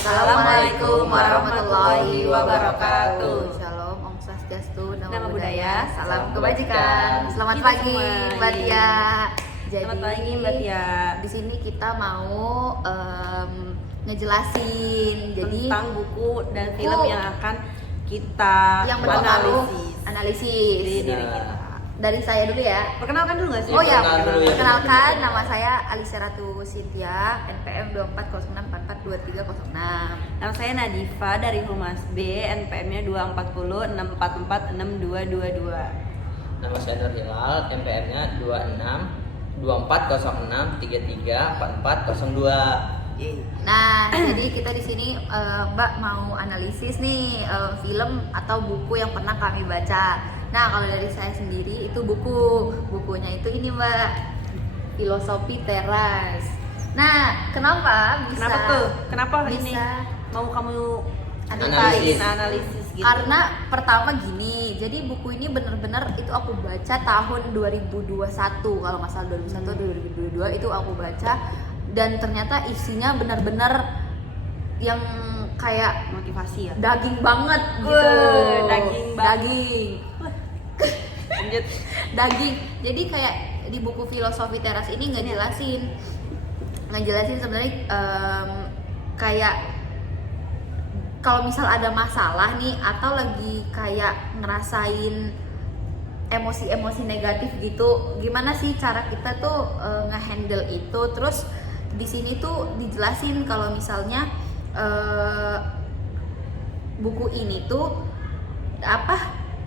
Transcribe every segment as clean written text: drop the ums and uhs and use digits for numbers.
Assalamualaikum warahmatullahi wabarakatuh. Shalom, Om Swastiastu, Nama budaya, salam kebajikan. Selamat Kita pagi, semua. Mbak Tia. Selamat pagi, Mbak Tia. Di sini kita mau ngejelasin Tentang buku dan buku film yang akan kita yang berpengaruh analisis di analisis. diri kita. Dari saya dulu ya. Perkenalkan dulu nggak sih? Oh ya, perkenalkan dulu ya. perkenalkan nama saya Alisa Ratu Cynthia, NPM 2406442306. Nama saya Nadifa dari Humas B, NPM-nya 24064462222. Nama saya Nur Hilal, NPM-nya 262406334402. Nah, jadi kita di sini Mbak mau analisis nih film atau buku yang pernah kami baca. Nah, kalau dari saya sendiri itu bukunya itu ini Mbak, Filosofi Teras. Nah, kenapa bisa? Kenapa tuh? Kenapa ini bisa mau kamu Analisis. analisis gitu? Karena pertama gini, jadi buku ini bener-bener itu aku baca tahun 2021 kalau nggak salah 2021 2022 itu aku baca dan ternyata isinya bener-bener yang kayak motivasi ya. daging banget gitu. Wah, daging banget. Daging. Lanjut. Daging. Jadi kayak di buku Filosofi Teras ini ngejelasin sebenarnya kayak kalau misal ada masalah nih atau lagi kayak ngerasain emosi-emosi negatif gitu, gimana sih cara kita tuh ngehandle itu. Terus di sini tuh dijelasin kalau misalnya buku ini tuh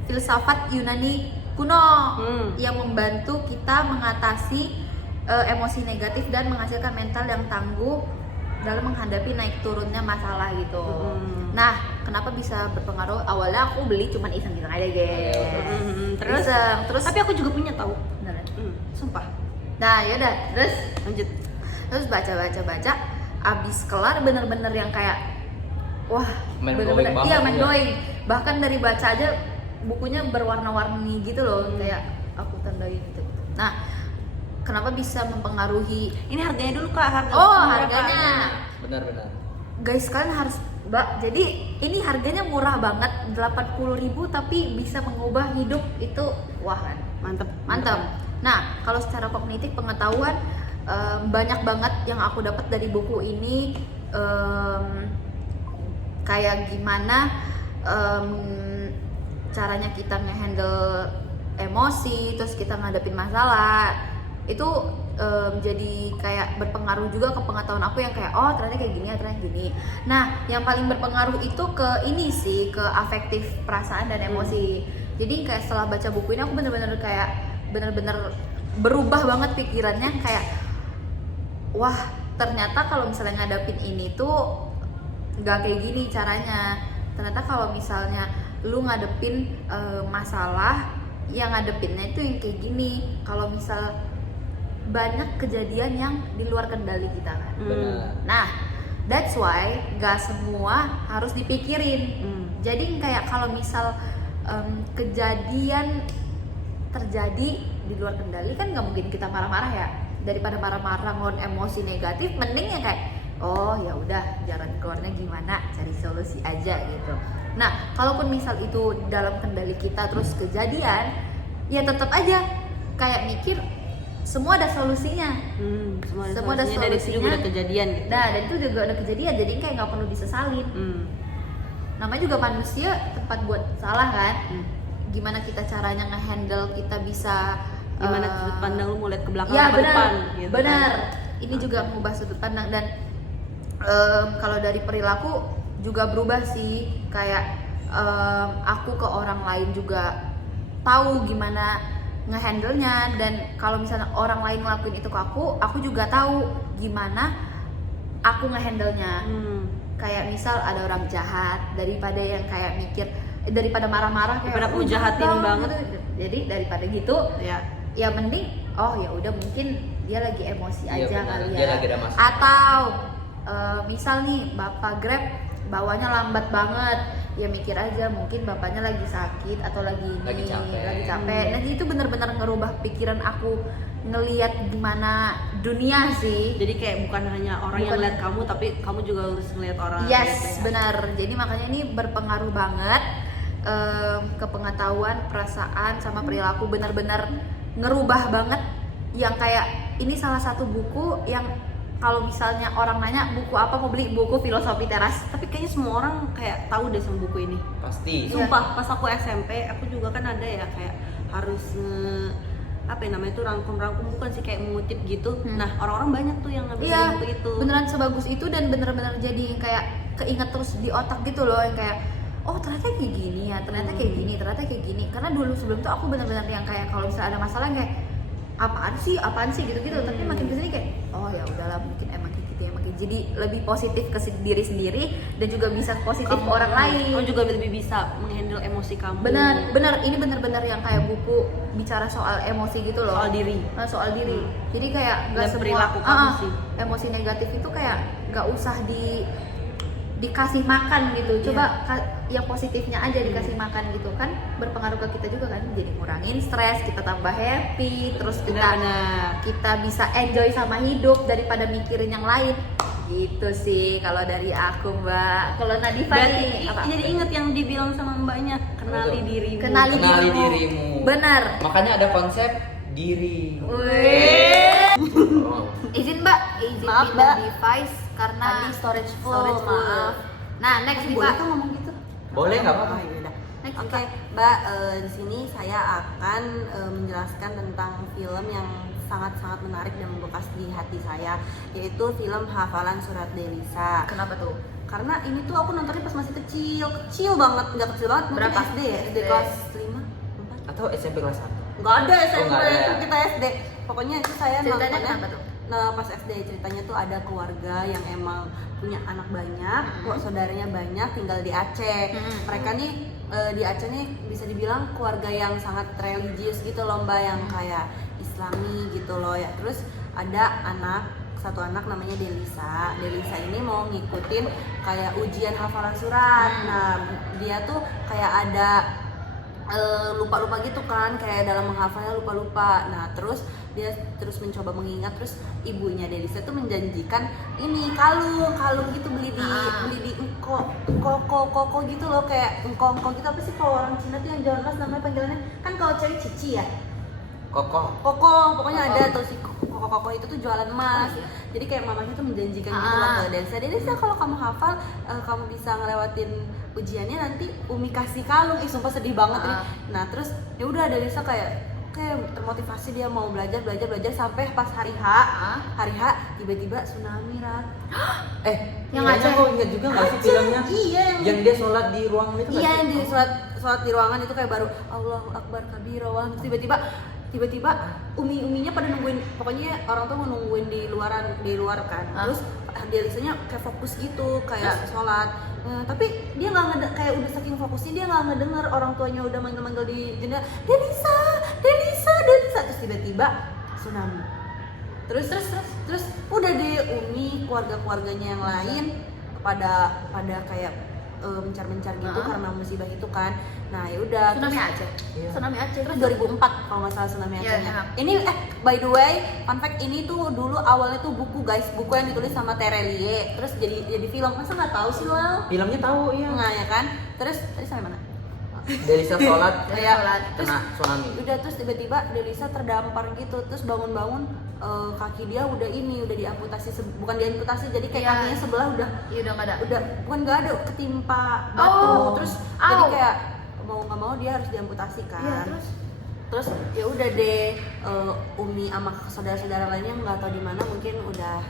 filsafat Yunani kuno yang membantu kita mengatasi emosi negatif dan menghasilkan mental yang tangguh dalam menghadapi naik turunnya masalah gitu. Nah, kenapa bisa berpengaruh? Awalnya aku beli cuman iseng-iseng aja guys. Terus, Terus tapi aku juga punya tahu. beneran. Sumpah. Nah, yaudah, Lanjut. terus baca, abis kelar bener-bener yang kayak wah, Mind bener-bener blowing iya banget mind ya. blowing. Bahkan dari baca aja bukunya berwarna-warni gitu loh, kayak aku tandain gitu. Nah, kenapa bisa mempengaruhi? Ini harganya dulu Kak, harga. Oh, berapa? harganya. Benar-benar. Guys, kalian harus Mbak, jadi ini harganya murah banget, 80.000 tapi bisa mengubah hidup itu wah kan. Mantap. Nah, kalau secara kognitif pengetahuan banyak banget yang aku dapat dari buku ini, kayak gimana caranya kita ngehandle emosi, terus kita ngadepin masalah itu jadi kayak berpengaruh juga ke pengetahuan aku yang kayak oh ternyata kayak gini, ternyata gini. Nah, yang paling berpengaruh itu ke ini sih, ke afektif perasaan dan emosi. Jadi kayak setelah baca buku ini aku bener-bener berubah banget pikirannya, kayak wah ternyata kalau misalnya ngadepin ini tuh nggak kayak gini caranya. Ternyata kalau misalnya lu ngadepin masalah, yang ngadepinnya itu yang kayak gini. Kalau misal banyak kejadian yang di luar kendali kita kan. Benar. Nah, that's why gak semua harus dipikirin. Jadi kayak kalau misal kejadian terjadi di luar kendali kan nggak mungkin kita marah-marah ya. Daripada marah-marah ngon emosi negatif, mending ya kayak oh ya udah jalan keluarnya gimana, cari solusi aja gitu. Nah, kalaupun misal itu dalam kendali kita terus kejadian, ya tetap aja kayak mikir semua ada solusinya. Semua ada solusinya, dari situ juga ada kejadian gitu. Nah, dan itu juga ada kejadian, jadi kayak nggak perlu disesalin. Namanya juga manusia tempat buat salah kan. Gimana kita caranya ngehandle, kita bisa Gimana sudut pandang lu mau lihat ke belakang ya ke benar, depan gitu. benar. Kan? Ini juga mengubah sudut pandang dan kalau dari perilaku juga berubah sih. Kayak aku ke orang lain juga tahu gimana ngehandle-nya, dan kalau misalnya orang lain ngelakuin itu ke aku juga tahu gimana aku ngehandle-nya. Kayak misal ada orang jahat, daripada yang kayak mikir daripada marah-marah kayak Daripada aku jahatin dong, banget gitu. Jadi daripada gitu ya mending oh ya udah mungkin dia lagi emosi Iya, aja benar. kali ya. Dia lagi ada masalah. Atau misal nih bapak Grab bawanya lambat banget, ya mikir aja mungkin bapaknya lagi sakit atau lagi Lagi capek. Nah itu benar-benar ngerubah pikiran aku ngelihat gimana dunia sih. Jadi kayak bukan hanya orang yang Bukan. lihat kamu, tapi kamu juga harus ngeliat orang. Yes, gitu ya. benar. Jadi makanya ini berpengaruh banget ke pengetahuan, perasaan, sama perilaku. Benar-benar ngerubah banget. Yang kayak ini salah satu buku yang kalau misalnya orang nanya buku apa, mau beli buku Filosofi Teras. Tapi kayaknya semua orang kayak tahu deh sama buku ini. Pasti. Iya. Sumpah, pas aku SMP, aku juga kan ada ya kayak harus apa ya namanya itu rangkum-rangkum, bukan sih kayak mengutip gitu. Nah, orang-orang banyak tuh yang ngambil Iya, buku itu. beneran sebagus itu dan bener-bener jadi kayak keinget terus di otak gitu loh, yang kayak oh ternyata kayak gini ya, ternyata kayak gini, ternyata kayak gini. Karena dulu sebelum itu aku bener-bener yang kayak kalau misalnya ada masalah kayak apaan sih gitu-gitu. Tapi makin kesini kayak oh ya udahlah, mungkin emang kayak gitu ya, makin jadi lebih positif ke diri sendiri dan juga bisa positif ke orang lain. Kamu juga lebih bisa menghandle emosi kamu. Benar, ini benar-benar yang kayak buku bicara soal emosi gitu loh. Soal diri. Nah, soal diri. Jadi kayak nggak Dan semua perilaku kamu sih. emosi negatif itu kayak nggak usah dikasih makan gitu. Coba yang positifnya aja dikasih makan gitu kan, berpengaruh ke kita juga kan, jadi ngurangin stres, kita tambah happy, terus Benar-benar. kita bisa enjoy sama hidup daripada mikirin yang lain. Gitu sih kalau dari aku, Mbak. Kalau Nadifa Berarti nih apa? jadi ingat yang dibilang sama mbaknya, kenali Betul. dirimu. Kenali dirimu. Benar. Makanya ada konsep diri. Wih. Oh. Izin Mbak, izin Maaf, pindah Mbak. device karena Tadi storage full, storage full. maaf. Nah, next nih Boleh Mbak. kan ngomong gitu? Boleh nggak apa-apa. Oh, yaudah. Next, Oke, Mbak. Mbak, di sini saya akan menjelaskan tentang film yang sangat-sangat menarik dan membekas di hati saya, yaitu film Hafalan Surat Delisa. Kenapa tuh? Karena ini tuh aku nontonnya pas masih kecil banget, nggak kecil banget, mungkin Berapa? SD ya, SD SD. kelas 5, 4. Atau SMP kelas 1. Nggak ada SMP, nggak ada. itu kita SD. Pokoknya itu saya Ceritanya nontonnya. kenapa tuh? Nah, pas SD ceritanya tuh ada keluarga yang emang punya anak banyak, kok saudaranya banyak, tinggal di Aceh. Mereka nih di Aceh nih bisa dibilang keluarga yang sangat religius gitu loh Mbak, yang kayak Islami gitu loh ya. Terus ada satu anak namanya Delisa. Delisa ini mau ngikutin kayak ujian hafalan surat. Nah, dia tuh kayak ada lupa-lupa gitu kan, kayak dalam menghafalnya lupa-lupa. Nah, terus dia terus mencoba mengingat, terus ibunya Delisa tuh menjanjikan ini kalung gitu, beli di koko gitu loh, kayak engko gitu. Apa sih kalau orang Cina tuh yang jualan mas namanya panggilannya, kan kalau cewek cici ya, Kokoh. koko, pokoknya Koko. ada tuh si koko itu tuh jualan emas. Oh, iya. Jadi kayak mamanya tuh menjanjikan gitu loh ke Delisa, kalau kamu hafal kamu bisa ngelewatin ujiannya, nanti Umi kasih kalung. Sumpah sedih banget nih. Nah, terus ya udah Delisa kayak termotivasi, dia mau belajar sampai pas hari H tiba-tiba tsunami, Rat. Yang kayaknya Aceh. kau ingat juga nggak sih filmnya? Iya, Yang dia sholat di ruangan itu nggak Iya, sih? yang di sholat di ruangan itu kayak baru Allahu Akbar kabira, terus tiba-tiba uminya pada nungguin, pokoknya orang tuh mau nungguin di luar kan. Terus dia biasanya kayak fokus gitu, kayak sholat. Tapi dia nggak kayak udah saking fokusnya dia nggak ngedenger orang tuanya udah manggil di jendela, Delisa. Terus tiba-tiba tsunami. Terus udah deh Umi, keluarganya yang lain pada kayak mencar-mencar gitu karena musibah itu kan. Nah, ya udah. Tsunami Aceh. Iya. Tsunami Aceh. Terus 2004 kalau nggak salah tsunami Iya, Acehnya. iya. Ini by the way, fun fact, ini tuh dulu awalnya tuh buku yang ditulis sama Terelie, terus jadi film. Masa nggak tahu sih lo? Filmnya tahu iya. Nah, ya kan. Terus tadi sampai mana? Delisa sholat Iya, sholat. kena tsunami. Udah, terus tiba-tiba Delisa terdampar gitu, terus bangun-bangun kaki dia udah diamputasi, bukan diamputasi, jadi kayak Iya. kakinya sebelah udah Iya, udah nggak ada. bukan nggak ada, ketimpa batu. Oh. Terus Au. jadi kayak mau nggak mau dia harus diamputasi kan. Iya, terus ya udah deh, Umi sama saudara-saudara lainnya nggak tahu di mana, mungkin udah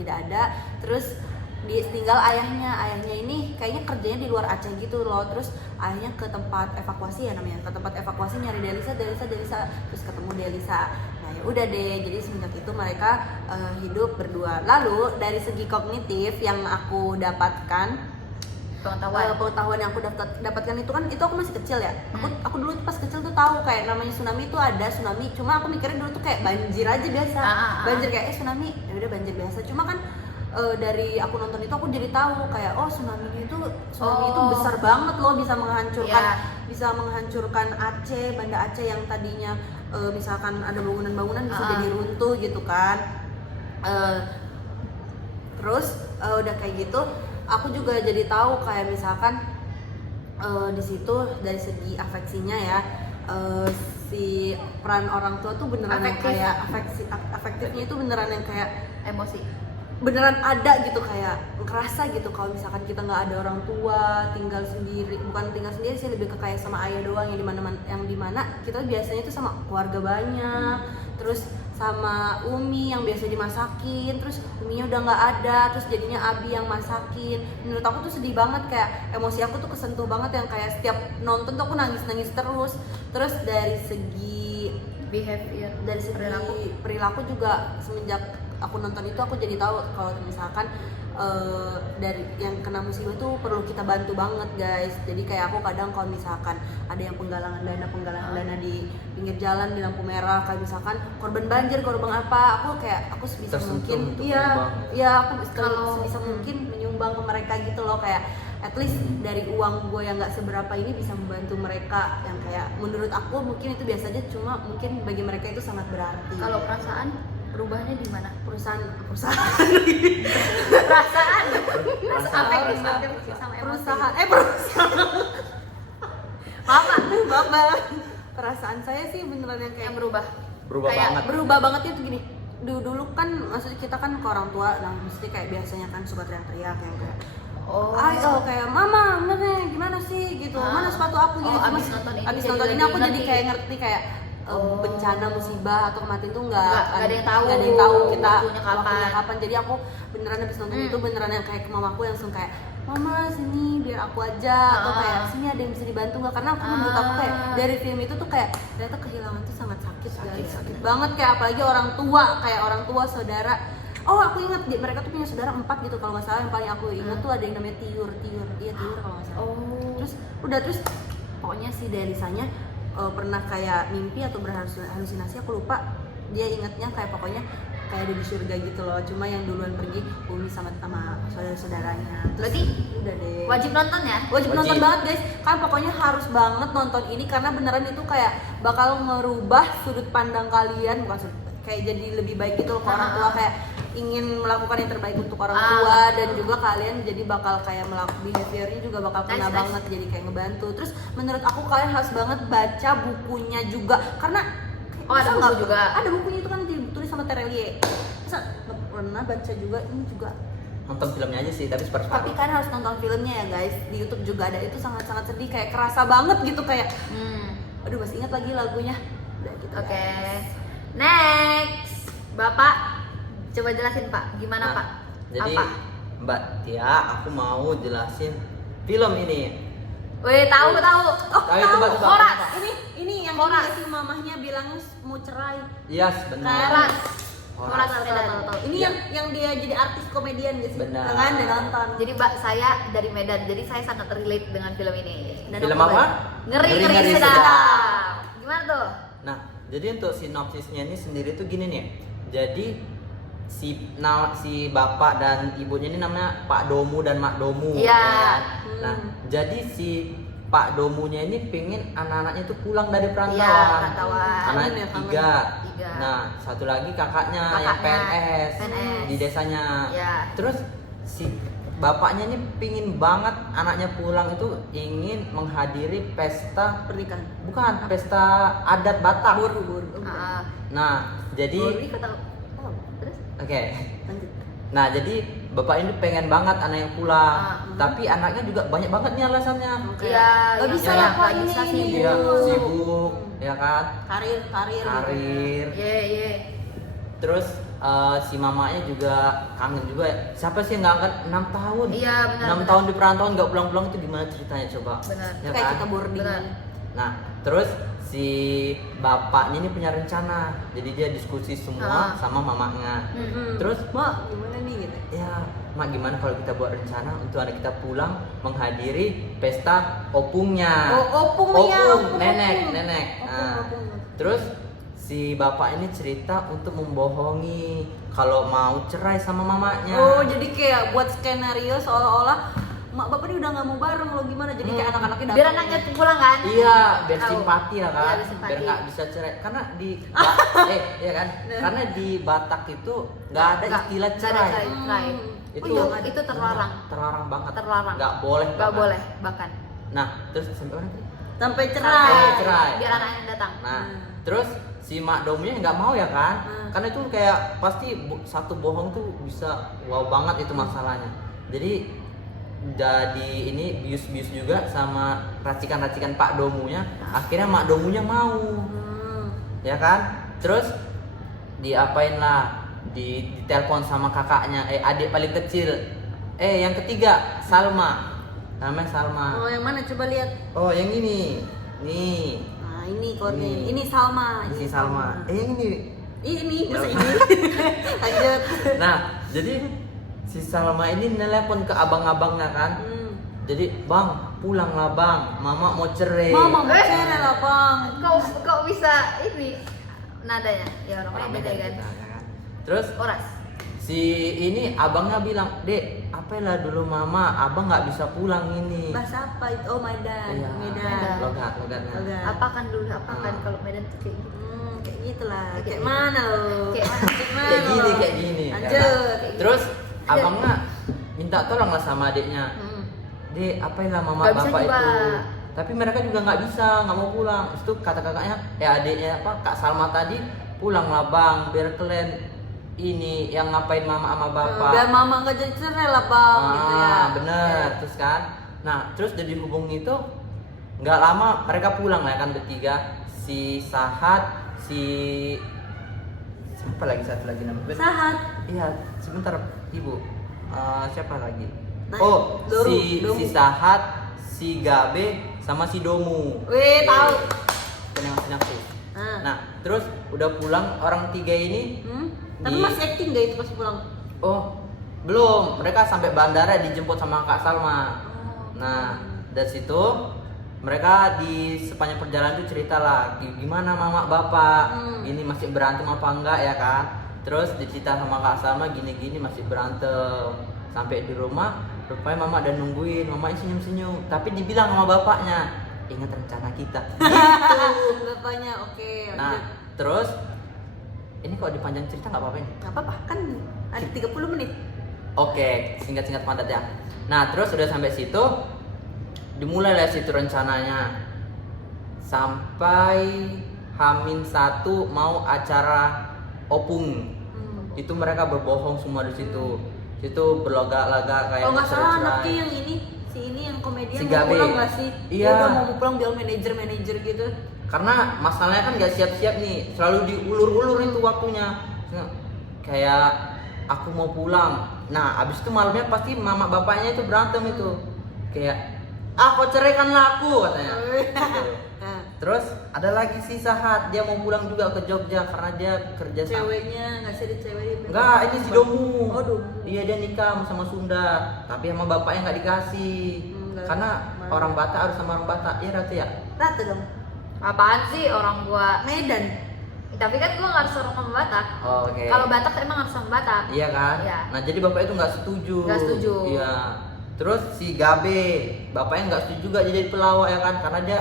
tidak ada. Terus tinggal ayahnya ini kayaknya kerjanya di luar Aceh gitu loh. Terus ayahnya ke tempat evakuasi, nyari Delisa, terus ketemu Delisa. Nah, ya udah deh, jadi semenjak itu mereka hidup berdua. Lalu dari segi kognitif yang aku dapatkan, pengetahuan yang aku dapatkan itu aku masih kecil ya. Aku dulu pas kecil tuh tahu kayak namanya tsunami itu ada tsunami, cuma aku mikirnya dulu tuh kayak banjir aja biasa. Banjir kayak tsunami, ya udah banjir biasa. Cuma kan dari aku nonton itu aku jadi tahu kayak tsunami itu besar banget loh, bisa menghancurkan Aceh, Banda Aceh yang tadinya misalkan ada bangunan-bangunan bisa Ah. jadi runtuh gitu kan. Terus udah kayak gitu aku juga jadi tahu kayak misalkan di situ dari segi afeksinya ya, si peran orang tua tuh beneran yang Afektif. kayak afektifnya itu beneran yang kayak Emosi. beneran ada gitu, kayak ngerasa gitu kalau misalkan kita nggak ada orang tua, tinggal sendiri, bukan tinggal sendiri sih, lebih ke kayak sama ayah doang yang dimana kita biasanya itu sama keluarga banyak, terus sama Umi yang biasa dimasakin, terus Uminya udah nggak ada, terus jadinya Abi yang masakin. Menurut aku tuh sedih banget, kayak emosi aku tuh kesentuh banget, yang kayak setiap nonton tuh aku nangis terus dari segi Behavior. dari segi perilaku juga semenjak aku nonton itu aku jadi tahu kalau misalkan dari yang kena musibah tuh perlu kita bantu banget guys. Jadi kayak aku kadang kalau misalkan ada yang penggalangan dana di pinggir jalan di lampu merah, kayak misalkan korban banjir, korban apa, aku sebisa Tersentuh mungkin untuk iya menyumbang. aku sebisa mungkin menyumbang ke mereka gitu loh, kayak at least dari uang gue yang nggak seberapa ini bisa membantu mereka, yang kayak menurut aku mungkin itu biasa aja, cuma mungkin bagi mereka itu sangat berarti. Kalau perasaan berubahnya di mana? perusahaan Perasaan. Perasaan. Afektif sama emosi. perusahaan Bapak perasaan saya sih beneran yang kayak Yang berubah. Berubah Kayak banget. berubah banget itu gini. Dulu kan maksudnya kita kan ke orang tua, nah mesti kayak biasanya kan suka teriak-teriak yang kayak kayak mama mana gimana sih gitu, mana sepatu aku gitu. Abis nonton ini Abis jadi nonton ini lebih aku jadi ngerti. kayak ngerti kayak bencana, musibah atau kematian tuh nggak Nggak ada yang tahu nggak ada yang tahu kita waktunya kapan. Jadi aku beneran abis nonton itu beneran yang kayak ke mamaku yang langsung kayak mama sini biar aku aja, atau kayak sini ada yang bisa dibantu nggak, karena menurut aku kayak dari film itu tuh kayak ternyata kehilangan tuh sangat sakit guys, sakit banget, kayak apalagi orang tua saudara. Aku ingat mereka tuh punya saudara 4 gitu kalau nggak salah. Yang paling aku ingat tuh ada yang namanya Tiur kalau nggak salah. Terus pokoknya si Delisanya pernah kayak mimpi atau berhalusinasi, aku lupa. Dia ingatnya kayak pokoknya kayak ada di surga gitu loh, cuma yang duluan pergi Umi sama saudara-saudaranya. Berarti Udah deh, wajib nonton ya? wajib nonton banget guys, kan pokoknya harus banget nonton ini karena beneran itu kayak bakal merubah sudut pandang kalian, bukan kayak jadi lebih baik gitu loh ke orang tua, kayak ingin melakukan yang terbaik untuk orang tua, dan juga kalian jadi bakal kayak melakukan behaviornya juga bakal kena banget, jadi kayak ngebantu. Terus menurut aku kalian harus banget baca bukunya juga, karena ada masa buku nggak- juga? ada bukunya itu kan ditulis sama Terelie, masa nggak pernah baca juga ini juga. Nonton filmnya aja sih, tapi Tapi seperti kan harus nonton filmnya ya guys, di YouTube juga ada, itu sangat-sangat sedih, kayak kerasa banget gitu, kayak aduh masih ingat lagi lagunya. Udah gitu Oke. guys. Next. Bapak coba jelasin Pak, gimana Pak? Jadi Apa? Mbak Tia, aku mau jelasin film ini. Wih, tahu. Ayo coba. Horas. Ini yang Horas. ini si mamahnya bilangnya mau cerai. Yes, benar. Horas. Horas. Medan. Ini Iya. yang dia jadi artis komedian gitu sih. Benar. Kan udah nonton. Jadi Mbak, saya dari Medan, jadi saya sangat relate dengan film ini. Dan Film aku apa? Ngeri Ngeri sedap. Sedap. Gimana tuh? Nah, jadi untuk sinopsisnya ini sendiri tuh gini nih. Jadi si bapak dan ibunya ini namanya Pak Domu dan Mak Domu. Iya. kan? Nah, jadi si Pak Domunya ini pengen anak-anaknya tuh pulang dari perantauan. Iya, perantauan. Anaknya Kangen. 3. Tiga. Nah, satu lagi kakaknya yang PNS di desanya. Iya. Terus si bapaknya ini pingin banget anaknya pulang, itu ingin menghadiri pesta Pernikahan. bukan pesta adat Batak. Buru. Nah, jadi Buru ini kata terus? oke. Lanjut. Nah, jadi bapak ini pengen banget anaknya pulang, Ah, tapi anaknya juga banyak banget nih alasannya. Iya, Gak bisa iya, lah kok nggak ini. bisa sih, Dia Bu. sibuk, ya kan? Karir. Karir. Iya. Terus si mamanya juga kangen juga. Siapa sih yang nggak kangen 6 tahun? Iya, benar, 6 benar. tahun di perantauan nggak pulang-pulang, itu gimana ceritanya coba? Benar. Ya Kayak kan? kita boarding. Benar. Nah, terus si bapaknya ini punya rencana. Jadi dia diskusi semua sama mamanya. Terus Mak, gimana nih gitu? ya, Mak, gimana kalau kita buat rencana untuk anak kita pulang menghadiri pesta opungnya. Opung ya, opung. nenek. Opung, Nah, opung. terus si bapak ini cerita untuk membohongi kalau mau cerai sama mamanya. Oh, jadi kayak buat skenario seolah-olah mak bapak ini udah nggak mau bareng lo gimana, jadi kayak anak-anaknya datang. Biar anaknya pulang kan? Iya, biar Tahu. simpati ya kan, Iya, biar simpati. biar nggak bisa cerai. Karena di ya kan, karena di Batak itu nggak ada istilah Nggak ada cerai. cerai. Itu Itu terlarang. terlarang banget. Terlarang. Nggak boleh. Nggak bahkan. boleh bahkan. Nah, terus sampai mana tadi? Sampai Sampai cerai. cerai. Biar anaknya datang. Nah, terus si mak domunya nggak mau ya kan? Karena itu kayak pasti satu bohong tuh bisa wow banget itu masalahnya. Jadi ini bius-bius juga sama racikan-racikan pak domunya. Akhirnya mak domunya mau, ya kan? Terus diapain lah? Ditelepon sama kakaknya, adik paling kecil, yang ketiga Salma, namanya Salma. Oh yang mana coba lihat. Oh yang ini, nih. Nah ini koordinat. Ini Salma. Si Salma. Yang ini. Ini masa ini. Lanjut. Nah, jadi si Salma ini nelepon ke abang-abangnya kan. Jadi, "Bang, pulanglah Bang, Mama mau cerai." Mama mau cerai lah bang. Kau bisa ini nadanya? Ya orang beda kan. kita, ya kan? Terus Oras. si ini abangnya bilang, "Dek, apalah dulu Mama, Abang nggak bisa pulang ini." Bahasa apa itu? Oh Medan. Iya, Medan. logatnya. Logat. Apakan dulu, apakan kalau Medan tuh kayak gitu. Kayak gitulah. Kayak Kayak gitu. mana lo? Kayak mana? Kayak gini. Lanjut. Kan? Terus abangnya minta tolong lah sama adiknya. "Dek, apalah Mama Nggak bisa Bapak juga. itu." Tapi mereka juga nggak bisa, nggak mau pulang. Terus tuh kata kakaknya, adiknya Kak Salma tadi, "Pulanglah Bang, biar kalian ini yang ngapain Mama sama Bapak." Biar mama nggak jadi cerai lah bang. Gitu ya. Bener. Terus kan, nah terus udah dihubungi itu, nggak lama mereka pulang lah kan bertiga. Si Sahat, siapa lagi satu lagi namanya? Sahat. Iya, sebentar Ibu. Siapa lagi? Nah, Oh, Domu. si Sahat, si Gabe, sama si Domu. Wih tahu. Sinapsis. Ah. Nah, terus udah pulang orang tiga ini. Tapi masih acting gak itu pas pulang? Oh, belum. Mereka sampai bandara dijemput sama Kak Salma. Nah, dari situ mereka di sepanjang perjalanan itu cerita lah gimana Mama Bapak ini masih berantem apa enggak ya kan. Terus dicerita sama Kak Salma gini-gini masih berantem. Sampai di rumah rupanya Mama udah nungguin, Mama senyum-senyum. Tapi dibilang sama bapaknya, "Ingat rencana kita." Gitu. Bapaknya oke. Nah, terus ini kalau dipanjang cerita nggak apa-apa ini? Gak apa-apa kan ada 30 menit. Oke, singkat-singkat padat ya. Nah, terus udah sampai situ, dimulai lah situ rencananya. Sampai H-1 mau acara opung. Itu mereka berbohong semua di situ. Situ berlagak-lagak kayak Kalau nggak salah cerai-cerai. anaknya yang ini yang komedian Si mau Gabe. pulang nggak sih? Iya. Dia udah mau pulang bilang manajer gitu. Karena masalahnya kan gak siap-siap nih, selalu diulur-ulur itu waktunya. Kayak aku mau pulang. Nah, abis itu malamnya pasti mama bapaknya itu berantem itu. Kayak, kau ceraikanlah aku katanya. Gitu. Nah, Terus ada lagi si Sahat, dia mau pulang juga ke Jogja karena dia kerja sama. ceweknya nggak sih ada cewek. Enggak, ini si Domu. Oh, Domu. Iya, dia nikah sama Sunda, tapi sama bapaknya nggak dikasih. Enggak. Karena Mana? orang Batak harus sama orang Batak. Iya, Ratu ya? Rata dong. Apaan sih orang gua? Medan. Tapi kan gua nggak harus orang sama Batak. Oh, oke. Kalau Batak emang harus sama Batak. Iya kan? Iya. Nah jadi bapak itu nggak setuju. Nggak setuju. Iya. Terus si Gabe, bapaknya nggak setuju juga jadi pelawak ya kan, karena dia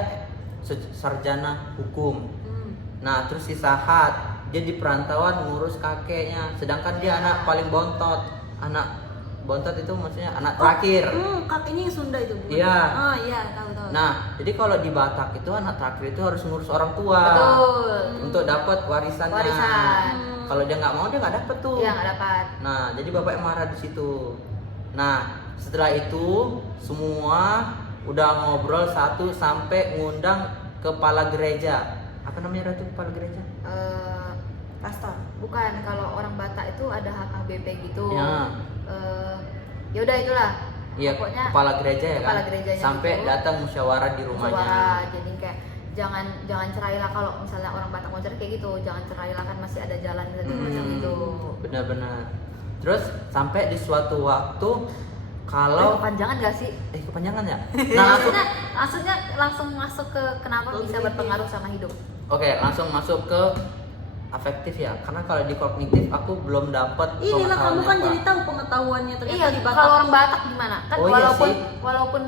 sarjana hukum. Nah terus si Sahat, dia di perantauan ngurus kakeknya, sedangkan dia anak paling bontot. Anak bontot itu maksudnya anak terakhir. Kakeknya yang Sunda itu bukan? Iya. Oh iya tahu. Nah jadi kalau di Batak itu anak terakhir itu harus ngurus orang tua. Betul. Untuk dapat warisannya. Warisan. Kalau dia nggak mau dia nggak dapet tuh. Iya nggak dapat. Nah, jadi bapaknya marah di situ. Nah, setelah itu semua udah ngobrol satu sampai ngundang kepala gereja. Apa namanya Ratu kepala gereja? Pastor. Bukan, kalau orang Batak itu ada HKBP gitu. Ya. Ya udah itulah. Iya, Pokoknya kepala gereja ya kan. kepala gerejanya Sampai gitu. datang musyawarah di rumahnya. Musyawarah. Jadi kayak jangan cerailah kalau misalnya orang Batak mau cerai kayak gitu. Jangan cerailah kan masih ada jalan macam gitu. Benar-benar. Terus sampai di suatu waktu kalau Kepanjangan gak sih? kepanjangan ya. Nah, Maksudnya langsung masuk ke kenapa bisa berpengaruh sama hidup. Oke, langsung masuk ke afektif ya, karena kalau di kognitif aku belum dapat Inilah kamu kan apa. jadi tahu pengetahuannya ternyata Iya, di Batak. kalau orang Batak gimana? Kan Oh, iya walaupun sih. walaupun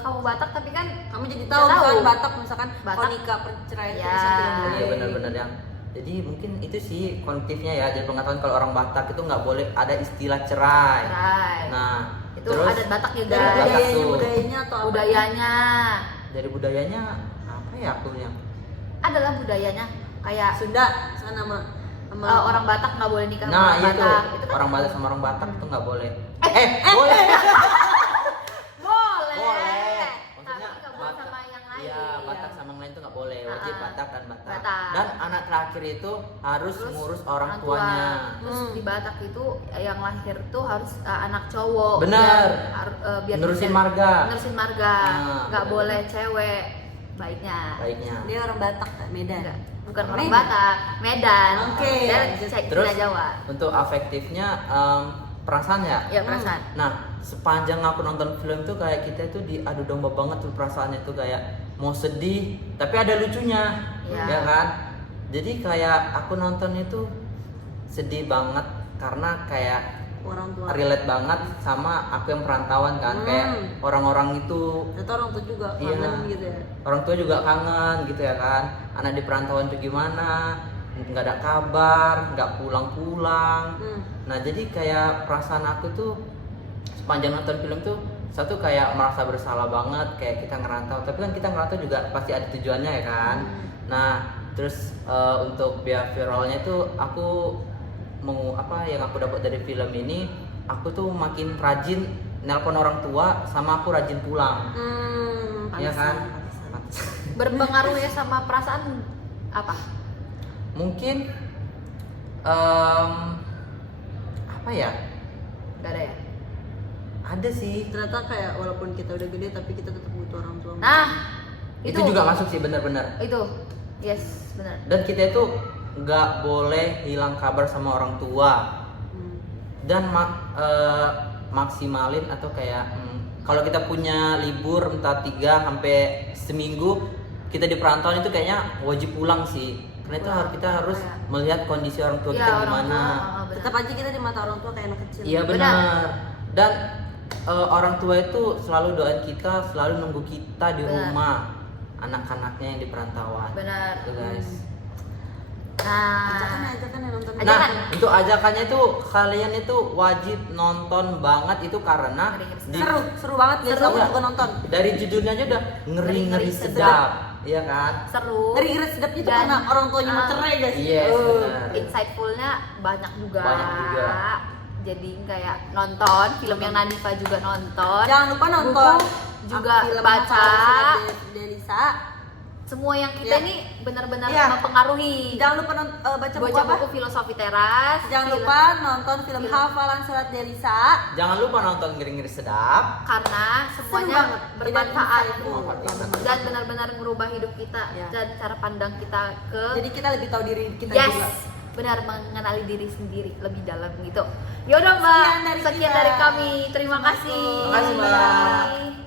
kamu Batak tapi kan Kamu jadi tahu Bisa misalkan tahu. Batak misalkan Batak. nikah perceraian Ya. itu bisa tidak boleh. Iya benar-benar ya. Jadi mungkin itu sih kognitifnya ya, jadi pengetahuan kalau orang Batak itu nggak boleh ada istilah cerai. cerai. Nah Itu terus adat Batak juga. Dari Batak tuh. budayanya atau apa? Budayanya dari budayanya apa ya aku yang adalah budayanya kayak Sunda sana sama orang Batak nggak boleh nikah sama nah orang iya tuh Batak. Itu kan orang Batak sama orang Batak itu nggak boleh. Boleh. boleh. Boleh. Tapi nggak boleh sama yang lain. Iya, Batak sama yang lain itu nggak boleh. Wajib Batak dan Batak. Batak. Dan anak terakhir itu harus Terus ngurus orang tua. tuanya. Terus di Batak itu yang lahir tuh harus anak cowok. Benar. Biar Nerusin bisa- marga. Nerusin marga. Ah, Nggak benar. boleh cewek. Baiknya. Baiknya. Dia orang Batak kan, Medan. Enggak, bukan orang Medan. Batak, Medan. Oke. Dan Terus Cina Jawa. untuk afektifnya perasaan ya. Ya perasaan. Nah, sepanjang aku nonton film tuh kayak kita tuh diadu domba banget tuh perasaannya tuh kayak mau sedih tapi ada lucunya. Ya. Ya kan? Jadi kayak aku nonton itu sedih banget karena kayak Orang tua. relate banget sama aku yang perantauan kan, kayak orang-orang itu Ternyata orang tua juga Iya. kangen gitu ya. orang tua juga kangen gitu ya kan, anak di perantauan tuh gimana, nggak ada kabar, nggak pulang-pulang. Nah jadi kayak perasaan aku tuh sepanjang nonton film tuh satu kayak merasa bersalah banget kayak kita ngerantau, tapi kan kita ngerantau juga pasti ada tujuannya ya kan. Nah terus untuk behavioralnya tuh aku mau apa yang aku dapat dari film ini, aku tuh makin rajin nelpon orang tua sama aku rajin pulang. Iya kan? Berpengaruh ya sama perasaan apa? Mungkin apa ya? Gak ada ya? Ada sih. Ternyata kayak walaupun kita udah gede tapi kita tetap butuh orang tua. Nah, Itu juga masuk sih benar-benar. Itu, yes, benar. Dan kita itu nggak boleh hilang kabar sama orang tua. Dan maksimalin atau kayak kalau kita punya libur entah 3 sampai seminggu kita di perantauan itu kayaknya wajib pulang sih. Karena itu kita harus melihat kondisi orang tua Iya, kita orang gimana. tua, benar. Tetap aja kita di mata orang tua kayak anak kecil. Iya Benar. benar. Dan orang tua itu selalu doain kita, selalu nunggu kita di Benar. rumah, anak-anaknya yang di perantauan. Benar. Gitu, guys. Ajakan Nah, yang nonton. Ajakan. Nah, untuk ajakannya itu kalian itu wajib nonton banget itu karena Seru banget guys. Aku Iya. juga nonton. dari judulnya aja udah ngeri-ngeri Ngeri-ngeri sedap, iya kan? seru. Ngeri-ngeri sedapnya tuh Dan- karena orang tuanya mau cerai guys. Yes, benar. Insightfulnya banyak juga. Banyak juga. Jadi kayak nonton film yang Nadifa juga nonton. Jangan lupa nonton Buku juga film baca. Masalah Delisa. Semua yang kita Iya. ini benar-benar Iya. mempengaruhi. Jangan lupa baca buku Baca apa? buku Filosofi Teras. Jangan film- lupa nonton film Hafalan Surat Delisa. Jangan lupa nonton ngeri-ngeri sedap. karena Seru semuanya banget. bermanfaat Insightful. dan benar-benar merubah hidup kita Ya. dan cara pandang kita ke Jadi kita lebih tahu diri kita yes juga. benar mengenali diri sendiri lebih dalam gitu. Yaudah mbak, Sekian dari sekian kita. dari kami, terima kasih. Terima kasih, Mbak.